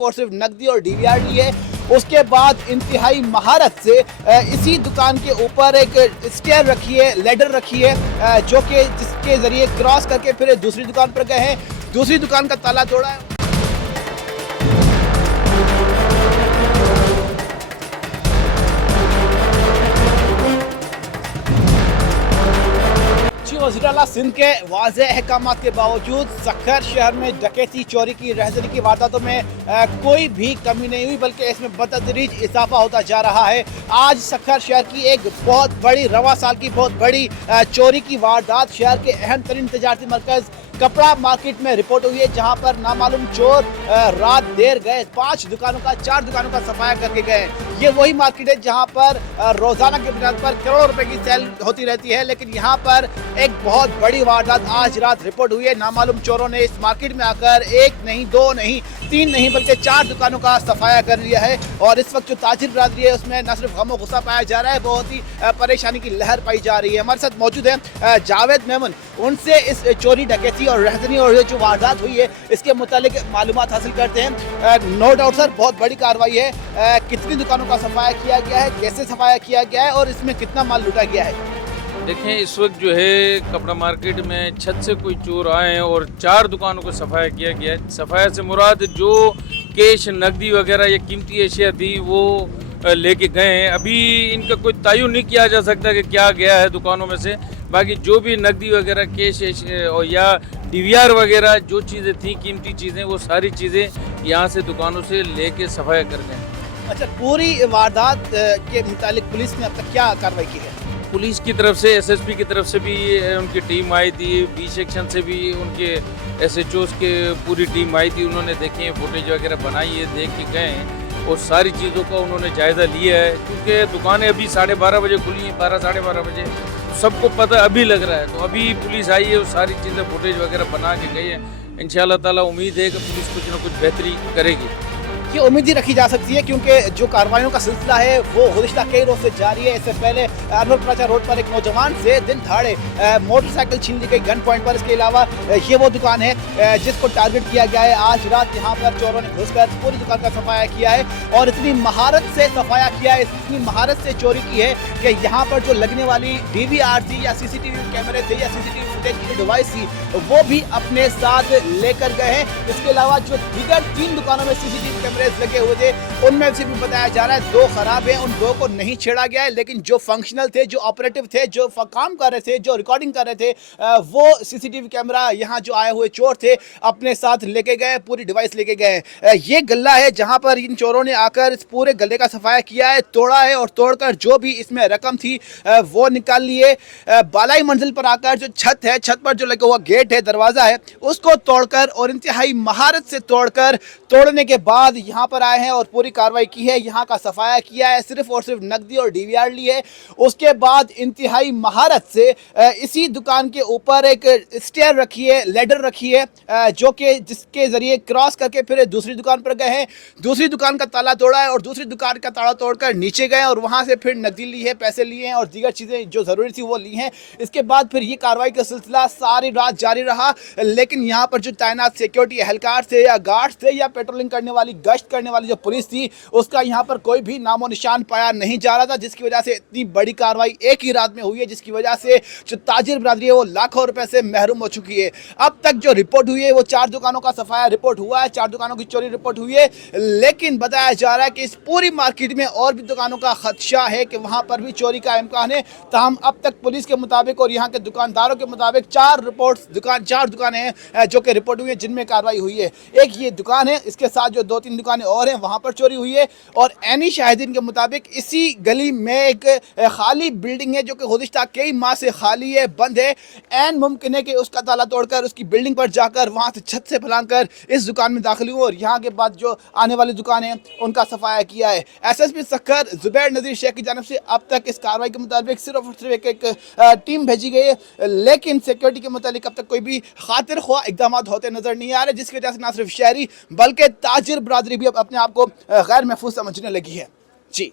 और सिर्फ नकदी और डीवीआर ली है। उसके बाद इंतहाई महारत से इसी दुकान के ऊपर एक स्टेयर रखी है, लेडर रखी है, जो कि जिसके जरिए क्रॉस करके फिर दूसरी दुकान पर गए हैं। दूसरी दुकान का ताला तोड़ा है। वज़ीर आला सिंध के वाज़ेह अहकामात के बावजूद सक्खर शहर में डकैती, चोरी की, रहज़नी की वारदातों में कोई भी कमी नहीं हुई, बल्कि इसमें बतदरीज इजाफा होता जा रहा है। आज सक्खर शहर की एक बहुत बड़ी रवा साल की बहुत बड़ी चोरी की वारदात शहर के अहम तरीन तजारती मरकज़ कपड़ा मार्केट में रिपोर्ट हुई है, जहां पर नामालूम चोर रात देर गए 4 दुकानों का सफाया करके गए। ये वही मार्केट है जहां पर रोजाना के बुनियाद पर करोड़ों रुपए की सेल होती रहती है, लेकिन यहां पर एक बहुत बड़ी वारदात आज रात रिपोर्ट हुई है। नामालूम चोरों ने इस मार्केट में आकर 1 नहीं 2 नहीं 3 नहीं बल्कि 4 दुकानों का सफाया कर लिया है। और इस वक्त जो ताजिर बरादरी है उसमें न सिर्फ गम गुस्सा पाया जा रहा है, बहुत ही परेशानी की लहर पाई जा रही है। हमारे साथ मौजूद है जावेद मेमन, उनसे इस चोरी डकैती और रहज़नी और ये जो वारदात हुई है इसके मुतालिक मालूमात हासिल करते हैं। नो डाउट सर, बहुत बड़ी कार्रवाई है। कितनी दुकानों का सफाया किया गया है, कैसे सफाया किया गया है और इसमें कितना माल लूटा गया है? देखें, इस वक्त जो है कपड़ा मार्केट में छत से कोई चोर आए हैं और 4 दुकानों को सफाया किया गया है। सफाया से मुराद जो कैश, नकदी वगैरह या कीमती अशिया थी वो लेके गए हैं। अभी इनका कोई तयन नहीं किया जा सकता कि क्या गया है दुकानों में से। बाकी जो भी नकदी वगैरह, कैश और या डीवीआर वगैरह जो चीज़ें थी, कीमती चीज़ें, वो सारी चीज़ें यहाँ से दुकानों से लेके सफाया कर गए। अच्छा, पूरी वारदात के मुतालिक पुलिस ने अब तक क्या कार्रवाई की है? पुलिस की तरफ से, एसएसपी की तरफ से भी उनकी टीम आई थी, बी सेक्शन से भी उनके एसएचओस के पूरी टीम आई थी। उन्होंने देखे हैं, फुटेज वगैरह बनाई है, देख के गए हैं और सारी चीज़ों का उन्होंने जायज़ा लिया है। क्योंकि दुकानें अभी 12:30 बजे खुली हैं, 12 साढ़े 12 बजे, सबको पता अभी लग रहा है। तो अभी पुलिस आई है और सारी चीज़ें फुटेज वगैरह बना के गई है। इंशाअल्लाह ताला उम्मीद है कि पुलिस कुछ न कुछ बेहतरी करेगी। ये उम्मीद ही रखी जा सकती है, क्योंकि जो कार्रवाइयों का सिलसिला है वो गुज़िश्ता कई रोज से जारी है। इससे पहले अनवर प्लाजा रोड पर एक नौजवान से दिन दहाड़े मोटरसाइकिल छीन ली गई गन पॉइंट पर। इसके अलावा ये वो दुकान है जिसको टारगेट किया गया है। आज रात यहाँ पर चोरों ने घुसकर पूरी दुकान का सफाया किया है और इतनी महारत से सफाया किया है, इतनी महारत से चोरी की है कि यहाँ पर जो लगने वाली डीवीआर थी या सीसीटीवी कैमरे थे या सीसीटीवी फुटेज की डिवाइस थी वो भी अपने साथ लेकर गए हैं। इसके अलावा जो दीगर 3 दुकानों में सीसीटीवी कैमरे लगे हुए थे उनमें से भी बताया जा रहा है 2 खराब हैं, उन 2 को नहीं छेड़ा गया है, लेकिन जो फंक्शनल थे, जो ऑपरेटिव थे, जो काम कर रहे थे, जो रिकॉर्डिंग कर रहे थे, वो सीसीटीवी कैमरा यहाँ जो आए हुए चोर थे अपने साथ लेके गए, पूरी डिवाइस लेके गए। ये गल्ला है जहाँ पर इन चोरों ने आकर इस पूरे गले का सफाया किया है, तोड़ा है और तोड़कर जो भी इसमें रकम थी वो निकाल लिए। बालाई मंजिल पर आकर जो छत है, छत पर जो लगा हुआ गेट है, दरवाजा है, उसको तोड़कर और इंतहाई महारत से तोड़ने के बाद यहाँ पर आए हैं और पूरी कार्रवाई की है। यहाँ का सफाया किया है, सिर्फ और सिर्फ नकदी और डीवीआर ली है। उसके बाद इंतहाई महारत से इसी दुकान के ऊपर एक स्टेयर रखी है, लेडर रखी है, जो कि जिसके जरिए क्रॉस करके फिर दूसरी दुकान पर गए हैं। दूसरी दुकान का ताला तोड़ा है और दूसरी दुकान का ताला तोड़कर नीचे गए और वहाँ से फिर नकदी ली है, पैसे लिए हैं और दीगर चीज़ें जो ज़रूरी थी वो ली हैं। इसके बाद फिर ये कार्रवाई का सिलसिला सारी रात जारी रहा, लेकिन यहाँ पर जो तैनात सिक्योरिटी एहलकार थे या गार्ड्स थे या पेट्रोलिंग करने वाली, गश्त करने वाली जो पुलिस थी, उसका यहाँ पर कोई भी नामो निशान पाया नहीं जा रहा था, जिसकी वजह से इतनी बड़ी कार्रवाई एक ही रात में हुई है, जिसकी वजह से जो ताजिर बरादरी है वो लाखों रुपए से महरूम हो चुकी है। अब तक जो रिपोर्ट हुई है वो 4 दुकानों का सफाया रिपोर्ट हुआ है, 4 दुकानों की चोरी रिपोर्ट हुई है, लेकिन बताया जा रहा है कि इस पूरी मार्केट में और भी दुकानों का खदशा है कि वहां पर भी चोरी का इम्कान है। ताहम अब तक पुलिस के मुताबिक और यहाँ के दुकानदारों के मुताबिक 4 दुकानें हैं जो कि रिपोर्ट हुई है, जिनमें कार्रवाई हुई है। एक ये दुकान है, इसके साथ जो 2-3 दुकानें और हैं वहां पर चोरी हुई है। और एनी शाहिदीन के मुताबिक इसी गली में एक खाली बिल्डिंग है जो कि गुज़िश्ता कई माह से खाली है, बंद है। एन मुमकिन है कि उसका ताला तोड़कर उसकी बिल्डिंग पर जाकर वहां से छत से फैलाकर इस दुकान में दाखिल हुए और यहाँ के बाद जो आने वाली दुकानें हैं उनका सफाया किया है। एसएसपी सक्खर जुबैर नज़ीर शेख की जानब से अब तक इस कार्रवाई के मुताबिक सिर्फ और सिर्फ एक टीम भेजी गई है, लेकिन सिक्योरिटी के मुताबिक अब तक कोई भी खातिर ख्वाह इकदाम होते नजर नहीं आ रहे, जिसकी वजह से ना सिर्फ शहरी बल्कि ताजिर बरादरी भी अब अपने आप को गैर महफूज समझने लगी है। जी।